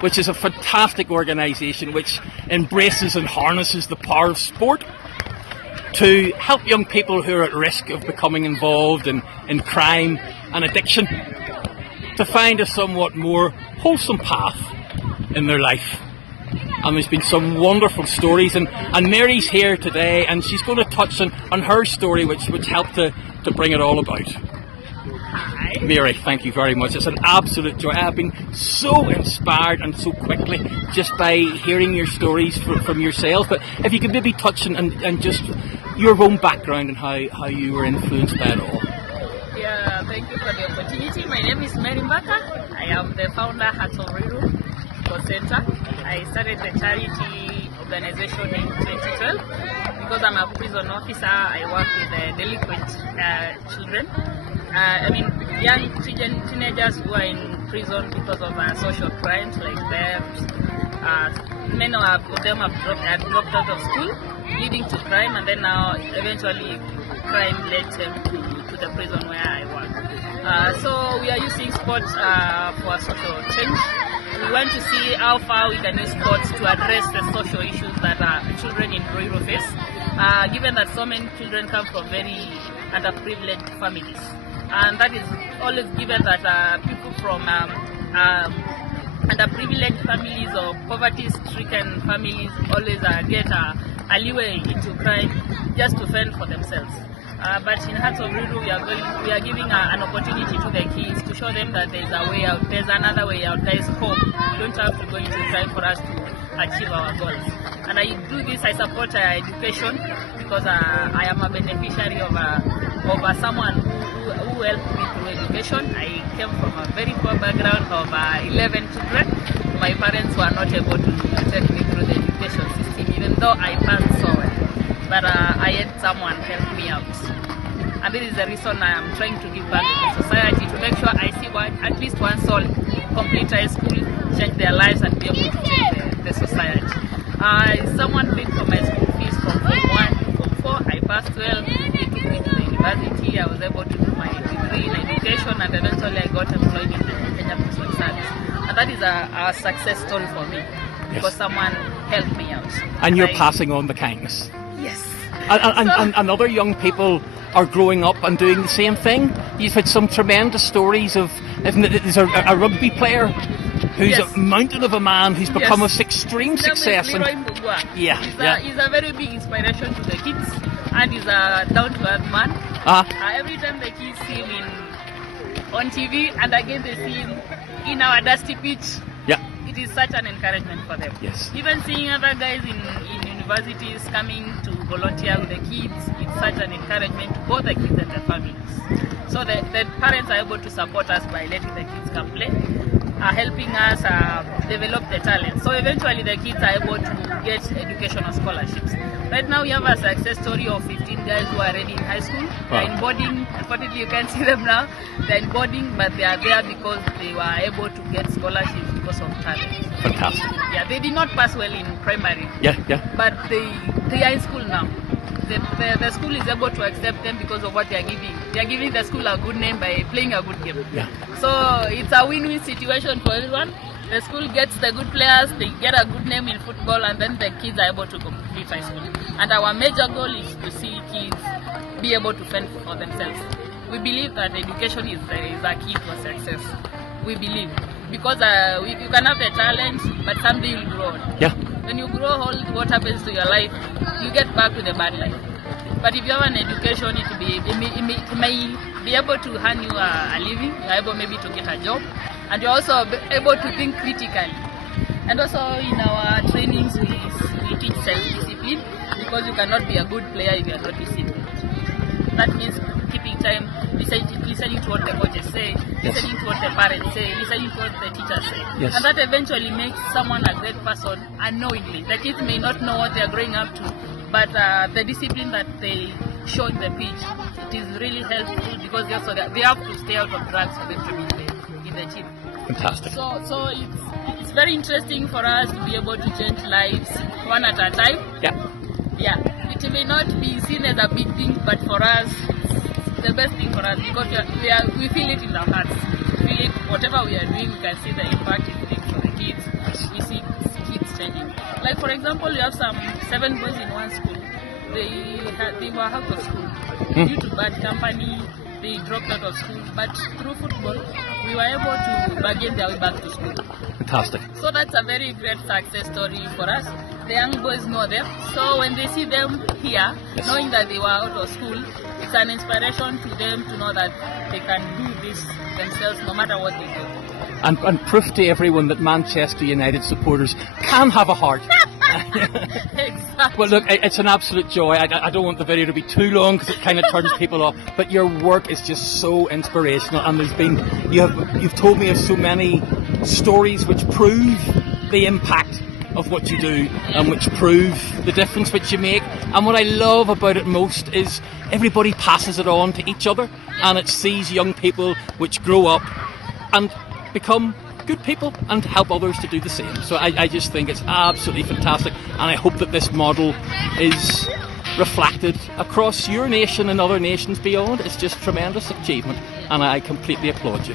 which is a fantastic organisation which embraces and harnesses the power of sport to help young people who are at risk of becoming involved in crime and addiction to find a somewhat more wholesome path in their life. And there's been some wonderful stories, and Mary's here today, and she's going to touch on her story which helped to bring it all about. Hi. Mary, thank you very much. It's an absolute joy. I've been so inspired and so quickly just by hearing your stories from yourself. But if you could maybe touch on just your own background and how you were influenced by it all. Yeah, thank you for the opportunity. My name is Mary Mbaka. I am the founder Hearts of Ruiru Center. I started the charity organization in 2012 because I'm a prison officer. I work with delinquent children. Young teenagers who are in prison because of social crimes like theft. Many of them have dropped out of school, leading to crime, and then now eventually crime led them to the prison where I work. So we are using sports for social change. We want to see how far we can use sports to address the social issues that children in Ruiru face, given that so many children come from very underprivileged families. And that is always given that people from underprivileged families or poverty-stricken families always get a leeway into crime just to fend for themselves. But in Hearts of Ruiru, we are giving an opportunity to the kids to show them that there's a way out. There's another way out. There is hope. We don't have to go into crime for us to achieve our goals. And I do this. I support education because I am a beneficiary of someone who helped me through education. I came from a very poor background of 11 children. My parents were not able to take me through the education system, even though I passed so well. But I had someone help me out. And this is the reason I am trying to give back to the society, to make sure I see at least one soul complete high school, change their lives, and be able to change the society. Someone paid for my school fees from Form 1 to Form 4. I passed well. They took me to the university. I was able to do my degree in education, and eventually I got employed in the Kenya Prison Service. And that is a success story for me, because someone helped me out. And you're passing on the kindness. Yes. And other young people are growing up and doing the same thing. You've had some tremendous stories of, there's a rugby player who's a mountain of a man who's become of extreme success. He's a very big inspiration to the kids, and he's a down-to-earth man. Every time the kids see him on TV, and again they see him in our dusty pitch, it is such an encouragement for them. Yes. Even seeing other guys in universities coming to volunteer with the kids, it's such an encouragement to both the kids and the families. So the parents are able to support us by letting the kids come play, helping us develop the talent. So eventually the kids are able to get educational scholarships. Right now we have a success story of 15 guys who are already in high school. They're in boarding. Unfortunately you can't see them now. They're in boarding, but they are there because they were able to get scholarships because of talent. Fantastic. Yeah, they did not pass well in primary. But they are in school now. The school is able to accept them because of what they are giving. They are giving the school a good name by playing a good game. So it's a win-win situation for everyone. The school gets the good players, they get a good name in football, and then the kids are able to complete high school. And our major goal is to see kids be able to fend for themselves. We believe that education is a key to success. We believe. Because you can have the talent, but someday you'll grow old. When you grow old, what happens to your life? You get back to the bad life. But if you have an education, it may be able to earn you a living. You're able maybe to get a job. And you're also able to think critically. And also in our trainings, we teach self-discipline, because you cannot be a good player if you're not disciplined. That means keeping time, listening to what the coaches say, listening to what the parents say, listening to what the teachers say. And that eventually makes someone a great person unknowingly. The kids may not know what they are growing up to, but the discipline that they show in the pitch, it is really helpful, because they have to stay out of drugs for them to be in the team. Fantastic. So it's very interesting for us to be able to change lives one at a time. It may not be seen as a big thing, but for us, it's the best thing for us, because we feel it in our hearts. We feel it, whatever we are doing, we can see the impact it makes for the kids. example, you have some 7 boys in one school. They were out of school due to bad company. They dropped out of school, but through football, we were able to bargain their way back to school. Fantastic. So that's a very great success story for us. The young boys know them, so when they see them here, Yes. knowing that they were out of school, it's an inspiration to them to know that they can do this themselves no matter what they do. And proof to everyone that Manchester United supporters can have a heart. Exactly. Well, look, it's an absolute joy. I don't want the video to be too long because it kind of turns people off. But your work is just so inspirational, and you've told me of so many stories which prove the impact of what you do and which prove the difference which you make. And what I love about it most is everybody passes it on to each other, and it's these young people which grow up and become good people and help others to do the same. So I just think it's absolutely fantastic, and I hope that this model is reflected across your nation and other nations beyond. It's just tremendous achievement, and I completely applaud you.